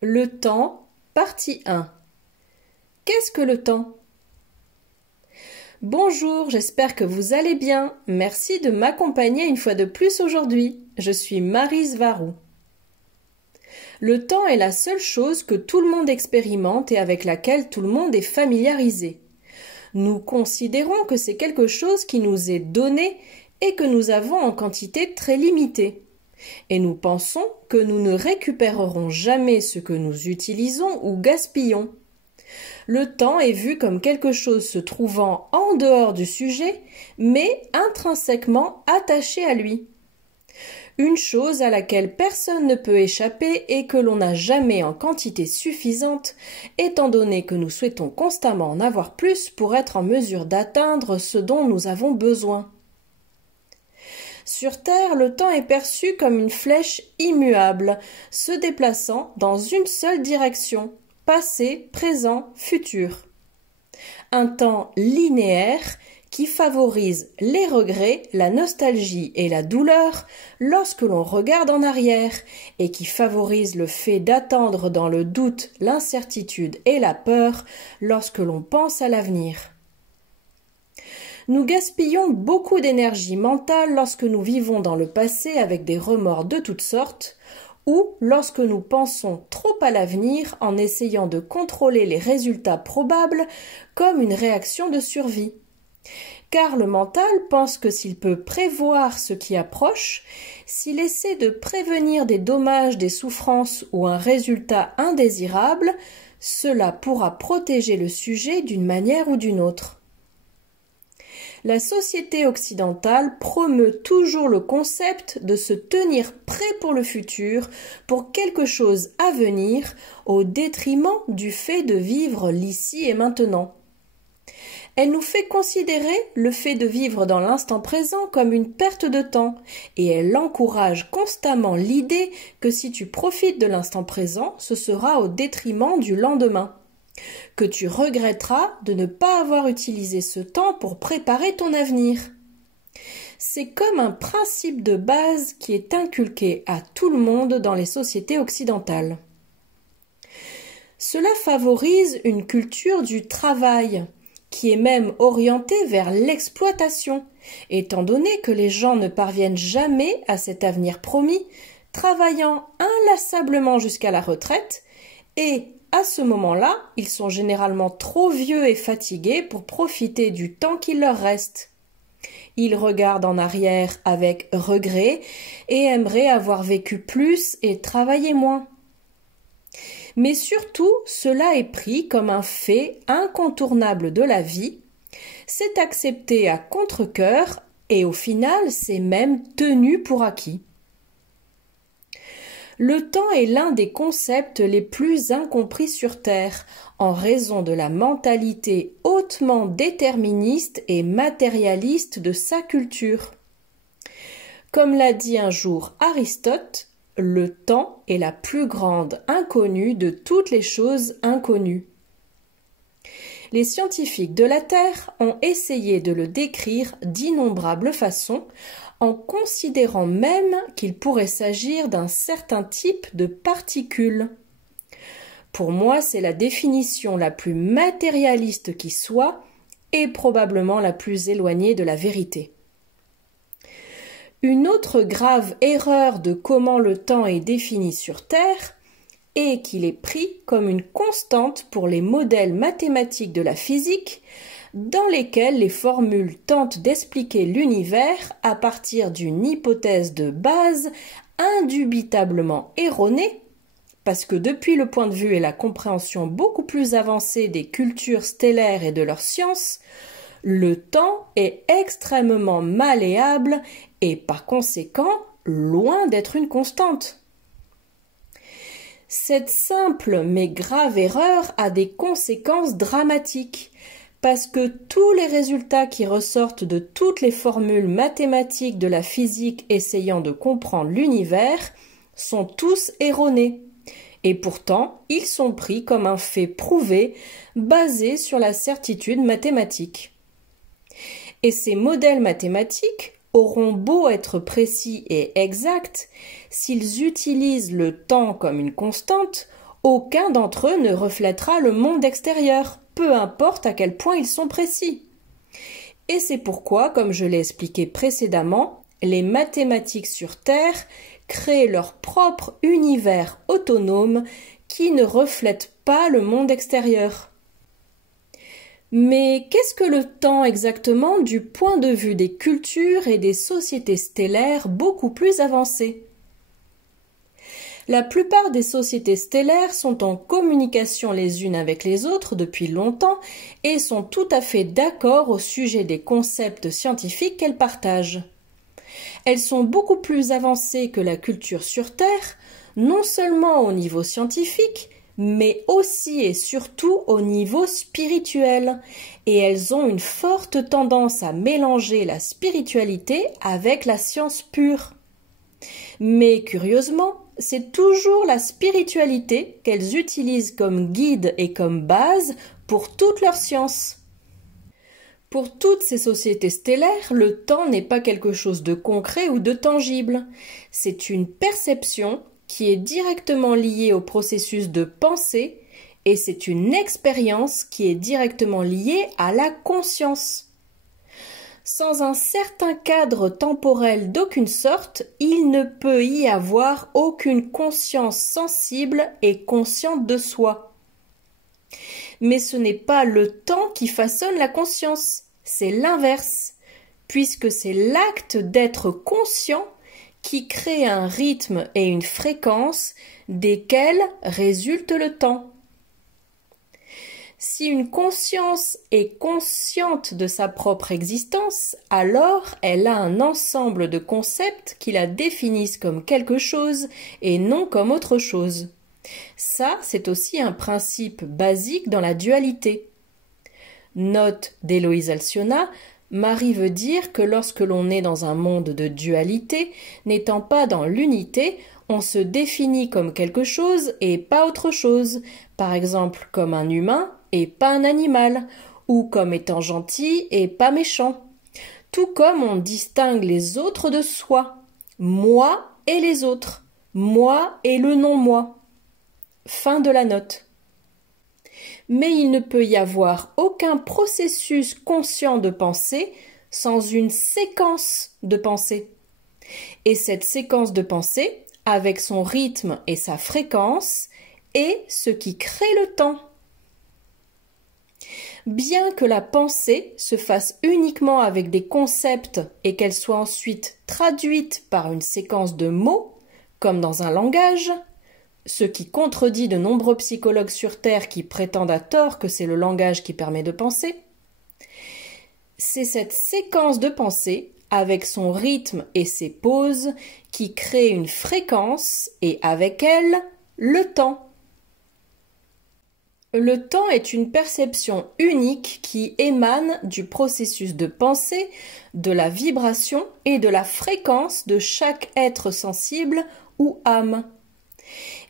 Le temps, partie 1. Qu'est-ce que le temps? Bonjour, j'espère que vous allez bien. Merci de m'accompagner une fois de plus aujourd'hui. Je suis Maryse Varou. Le temps est la seule chose que tout le monde expérimente et avec laquelle tout le monde est familiarisé. Nous considérons que c'est quelque chose qui nous est donné et que nous avons en quantité très limitée. Et nous pensons que nous ne récupérerons jamais ce que nous utilisons ou gaspillons. Le temps est vu comme quelque chose se trouvant en dehors du sujet, mais intrinsèquement attaché à lui. Une chose à laquelle personne ne peut échapper et que l'on n'a jamais en quantité suffisante, étant donné que nous souhaitons constamment en avoir plus pour être en mesure d'atteindre ce dont nous avons besoin. Sur Terre, le temps est perçu comme une flèche immuable, se déplaçant dans une seule direction, passé, présent, futur. Un temps linéaire qui favorise les regrets, la nostalgie et la douleur lorsque l'on regarde en arrière et qui favorise le fait d'attendre dans le doute, l'incertitude et la peur lorsque l'on pense à l'avenir. Nous gaspillons beaucoup d'énergie mentale lorsque nous vivons dans le passé avec des remords de toutes sortes, ou lorsque nous pensons trop à l'avenir en essayant de contrôler les résultats probables comme une réaction de survie. Car le mental pense que s'il peut prévoir ce qui approche, s'il essaie de prévenir des dommages, des souffrances ou un résultat indésirable, cela pourra protéger le sujet d'une manière ou d'une autre. La société occidentale promeut toujours le concept de se tenir prêt pour le futur, pour quelque chose à venir, au détriment du fait de vivre l'ici et maintenant. Elle nous fait considérer le fait de vivre dans l'instant présent comme une perte de temps, et elle encourage constamment l'idée que si tu profites de l'instant présent, ce sera au détriment du lendemain. Que tu regretteras de ne pas avoir utilisé ce temps pour préparer ton avenir. C'est comme un principe de base qui est inculqué à tout le monde dans les sociétés occidentales. Cela favorise une culture du travail, qui est même orientée vers l'exploitation, étant donné que les gens ne parviennent jamais à cet avenir promis, travaillant inlassablement jusqu'à la retraite et à ce moment-là, ils sont généralement trop vieux et fatigués pour profiter du temps qu'il leur reste. Ils regardent en arrière avec regret et aimeraient avoir vécu plus et travaillé moins. Mais surtout, cela est pris comme un fait incontournable de la vie, c'est accepté à contre-cœur et au final, c'est même tenu pour acquis. Le temps est l'un des concepts les plus incompris sur Terre, en raison de la mentalité hautement déterministe et matérialiste de sa culture. Comme l'a dit un jour Aristote, le temps est la plus grande inconnue de toutes les choses inconnues. Les scientifiques de la Terre ont essayé de le décrire d'innombrables façons, en considérant même qu'il pourrait s'agir d'un certain type de particules. Pour moi, c'est la définition la plus matérialiste qui soit et probablement la plus éloignée de la vérité. Une autre grave erreur de comment le temps est défini sur Terre est qu'il est pris comme une constante pour les modèles mathématiques de la physique, dans lesquels les formules tentent d'expliquer l'univers à partir d'une hypothèse de base indubitablement erronée, parce que depuis le point de vue et la compréhension beaucoup plus avancée des cultures stellaires et de leurs sciences, le temps est extrêmement malléable et par conséquent loin d'être une constante. Cette simple mais grave erreur a des conséquences dramatiques, parce que tous les résultats qui ressortent de toutes les formules mathématiques de la physique essayant de comprendre l'univers sont tous erronés. Et pourtant, ils sont pris comme un fait prouvé, basé sur la certitude mathématique. Et ces modèles mathématiques auront beau être précis et exacts, s'ils utilisent le temps comme une constante, Aucun d'entre eux ne reflètera le monde extérieur, peu importe à quel point ils sont précis. Et c'est pourquoi, comme je l'ai expliqué précédemment, les mathématiques sur Terre créent leur propre univers autonome qui ne reflète pas le monde extérieur. Mais qu'est-ce que le temps exactement du point de vue des cultures et des sociétés stellaires beaucoup plus avancées? La plupart des sociétés stellaires sont en communication les unes avec les autres depuis longtemps et sont tout à fait d'accord au sujet des concepts scientifiques qu'elles partagent. Elles sont beaucoup plus avancées que la culture sur Terre, non seulement au niveau scientifique, mais aussi et surtout au niveau spirituel, et elles ont une forte tendance à mélanger la spiritualité avec la science pure. Mais curieusement, c'est toujours la spiritualité qu'elles utilisent comme guide et comme base pour toute leur science. Pour toutes ces sociétés stellaires, le temps n'est pas quelque chose de concret ou de tangible. C'est une perception qui est directement liée au processus de pensée et c'est une expérience qui est directement liée à la conscience. Sans un certain cadre temporel d'aucune sorte, il ne peut y avoir aucune conscience sensible et consciente de soi. Mais ce n'est pas le temps qui façonne la conscience, c'est l'inverse, puisque c'est l'acte d'être conscient qui crée un rythme et une fréquence desquels résulte le temps. Si une conscience est consciente de sa propre existence, alors elle a un ensemble de concepts qui la définissent comme quelque chose et non comme autre chose. Ça, c'est aussi un principe basique dans la dualité. Note d'Héloïse Alcyona, Marie veut dire que lorsque l'on est dans un monde de dualité, n'étant pas dans l'unité, on se définit comme quelque chose et pas autre chose, par exemple comme un humain et pas un animal, ou comme étant gentil et pas méchant. Tout comme on distingue les autres de soi, moi et les autres, moi et le non-moi. Fin de la note. Mais il ne peut y avoir aucun processus conscient de pensée sans une séquence de pensée. Et cette séquence de pensée, avec son rythme et sa fréquence, est ce qui crée le temps. Bien que la pensée se fasse uniquement avec des concepts et qu'elle soit ensuite traduite par une séquence de mots, comme dans un langage, ce qui contredit de nombreux psychologues sur Terre qui prétendent à tort que c'est le langage qui permet de penser, c'est cette séquence de pensée, avec son rythme et ses pauses, qui crée une fréquence et avec elle, le temps. Le temps est une perception unique qui émane du processus de pensée, de la vibration et de la fréquence de chaque être sensible ou âme.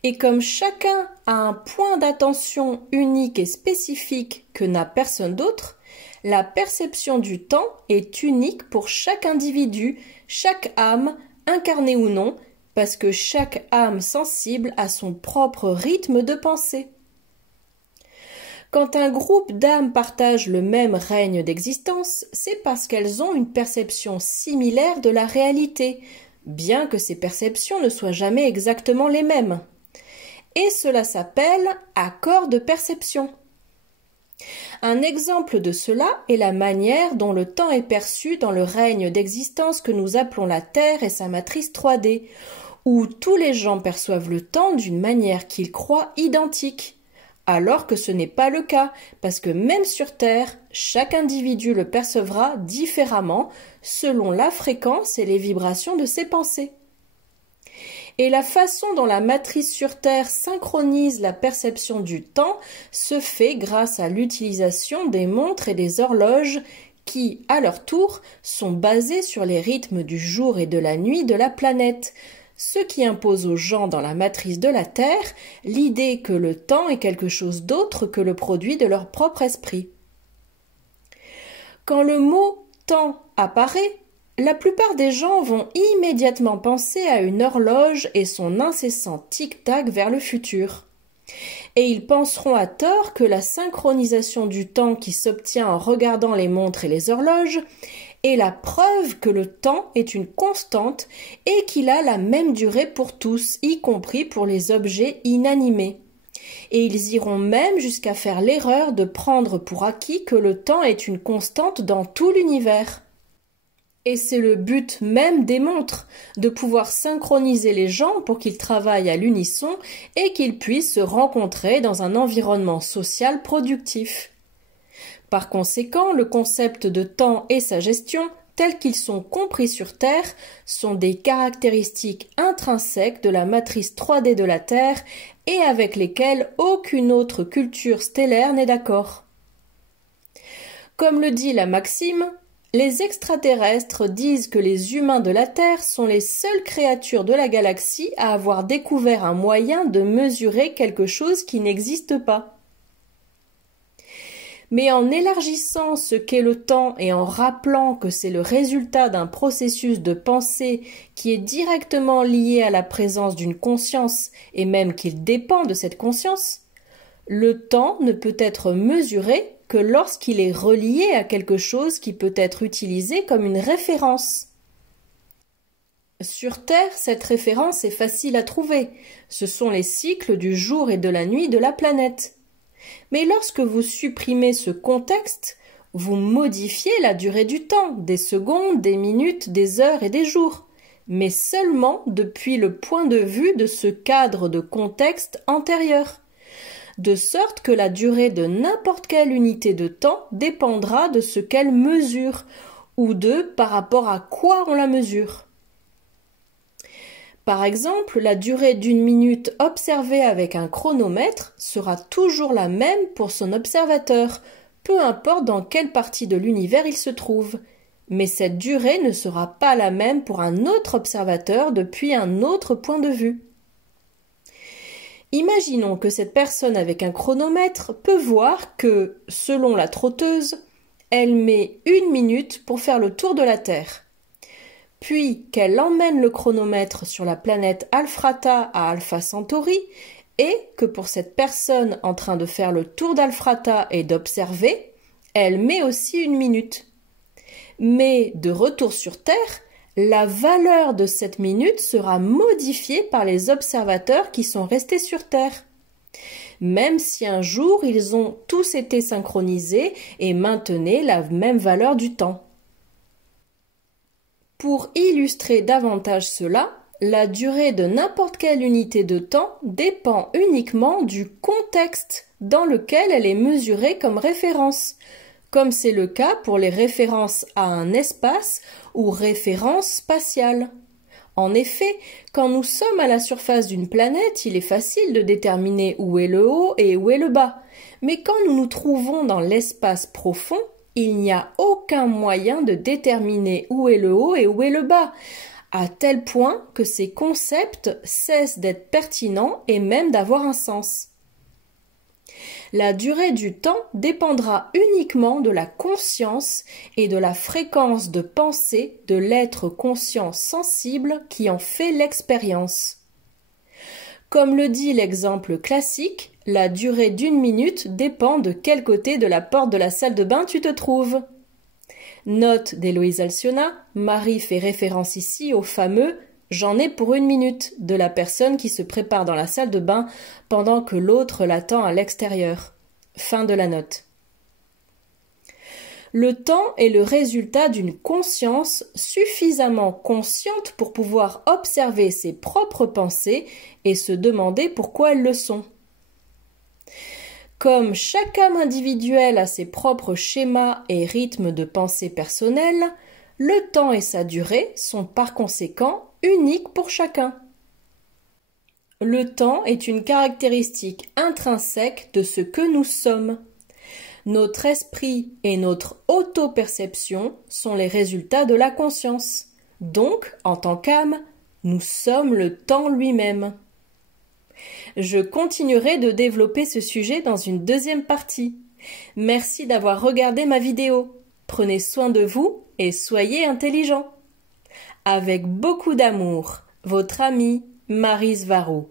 Et comme chacun a un point d'attention unique et spécifique que n'a personne d'autre, la perception du temps est unique pour chaque individu, chaque âme, incarnée ou non, parce que chaque âme sensible a son propre rythme de pensée. Quand un groupe d'âmes partage le même règne d'existence, c'est parce qu'elles ont une perception similaire de la réalité, bien que ces perceptions ne soient jamais exactement les mêmes. Et cela s'appelle accord de perception. Un exemple de cela est la manière dont le temps est perçu dans le règne d'existence que nous appelons la Terre et sa matrice 3D, où tous les gens perçoivent le temps d'une manière qu'ils croient identique. Alors que ce n'est pas le cas, parce que même sur Terre, chaque individu le percevra différemment selon la fréquence et les vibrations de ses pensées. Et la façon dont la matrice sur Terre synchronise la perception du temps se fait grâce à l'utilisation des montres et des horloges qui, à leur tour, sont basées sur les rythmes du jour et de la nuit de la planète, ce qui impose aux gens dans la matrice de la Terre l'idée que le temps est quelque chose d'autre que le produit de leur propre esprit. Quand le mot « temps » apparaît, la plupart des gens vont immédiatement penser à une horloge et son incessant tic-tac vers le futur. Et ils penseront à tort que la synchronisation du temps qui s'obtient en regardant les montres et les horloges est la preuve que le temps est une constante et qu'il a la même durée pour tous, y compris pour les objets inanimés. Et ils iront même jusqu'à faire l'erreur de prendre pour acquis que le temps est une constante dans tout l'univers. Et c'est le but même des montres, de pouvoir synchroniser les gens pour qu'ils travaillent à l'unisson et qu'ils puissent se rencontrer dans un environnement social productif. Par conséquent, le concept de temps et sa gestion, tels qu'ils sont compris sur Terre, sont des caractéristiques intrinsèques de la matrice 3D de la Terre et avec lesquelles aucune autre culture stellaire n'est d'accord. Comme le dit la maxime, les extraterrestres disent que les humains de la Terre sont les seules créatures de la galaxie à avoir découvert un moyen de mesurer quelque chose qui n'existe pas. Mais en élargissant ce qu'est le temps et en rappelant que c'est le résultat d'un processus de pensée qui est directement lié à la présence d'une conscience et même qu'il dépend de cette conscience, le temps ne peut être mesuré que lorsqu'il est relié à quelque chose qui peut être utilisé comme une référence. Sur Terre, cette référence est facile à trouver. Ce sont les cycles du jour et de la nuit de la planète. Mais lorsque vous supprimez ce contexte, vous modifiez la durée du temps, des secondes, des minutes, des heures et des jours, mais seulement depuis le point de vue de ce cadre de contexte antérieur, de sorte que la durée de n'importe quelle unité de temps dépendra de ce qu'elle mesure, ou de par rapport à quoi on la mesure. Par exemple, la durée d'une minute observée avec un chronomètre sera toujours la même pour son observateur, peu importe dans quelle partie de l'univers il se trouve. Mais cette durée ne sera pas la même pour un autre observateur depuis un autre point de vue. Imaginons que cette personne avec un chronomètre peut voir que, selon la trotteuse, elle met 1 minute pour faire le tour de la Terre. Puis qu'elle emmène le chronomètre sur la planète Alphrata à Alpha Centauri, et que pour cette personne en train de faire le tour d'Alphrata et d'observer, elle met aussi 1 minute. Mais de retour sur Terre, la valeur de cette minute sera modifiée par les observateurs qui sont restés sur Terre. Même si un jour ils ont tous été synchronisés et maintenaient la même valeur du temps. Pour illustrer davantage cela, la durée de n'importe quelle unité de temps dépend uniquement du contexte dans lequel elle est mesurée comme référence, comme c'est le cas pour les références à un espace ou références spatiales. En effet, quand nous sommes à la surface d'une planète, il est facile de déterminer où est le haut et où est le bas. Mais quand nous nous trouvons dans l'espace profond, il n'y a aucun moyen de déterminer où est le haut et où est le bas, à tel point que ces concepts cessent d'être pertinents et même d'avoir un sens. La durée du temps dépendra uniquement de la conscience et de la fréquence de pensée de l'être conscient sensible qui en fait l'expérience. Comme le dit l'exemple classique, la durée d'1 minute dépend de quel côté de la porte de la salle de bain tu te trouves. Note d'Héloïse Alciona, Marie fait référence ici au fameux « j'en ai pour 1 minute » de la personne qui se prépare dans la salle de bain pendant que l'autre l'attend à l'extérieur. Fin de la note. Le temps est le résultat d'une conscience suffisamment consciente pour pouvoir observer ses propres pensées et se demander pourquoi elles le sont. Comme chaque âme individuelle a ses propres schémas et rythmes de pensée personnels, le temps et sa durée sont par conséquent uniques pour chacun. Le temps est une caractéristique intrinsèque de ce que nous sommes. Notre esprit et notre auto-perception sont les résultats de la conscience. Donc, en tant qu'âme, nous sommes le temps lui-même. Je continuerai de développer ce sujet dans une deuxième partie. Merci d'avoir regardé ma vidéo. Prenez soin de vous et soyez intelligents. Avec beaucoup d'amour, votre amie Maryse Varou.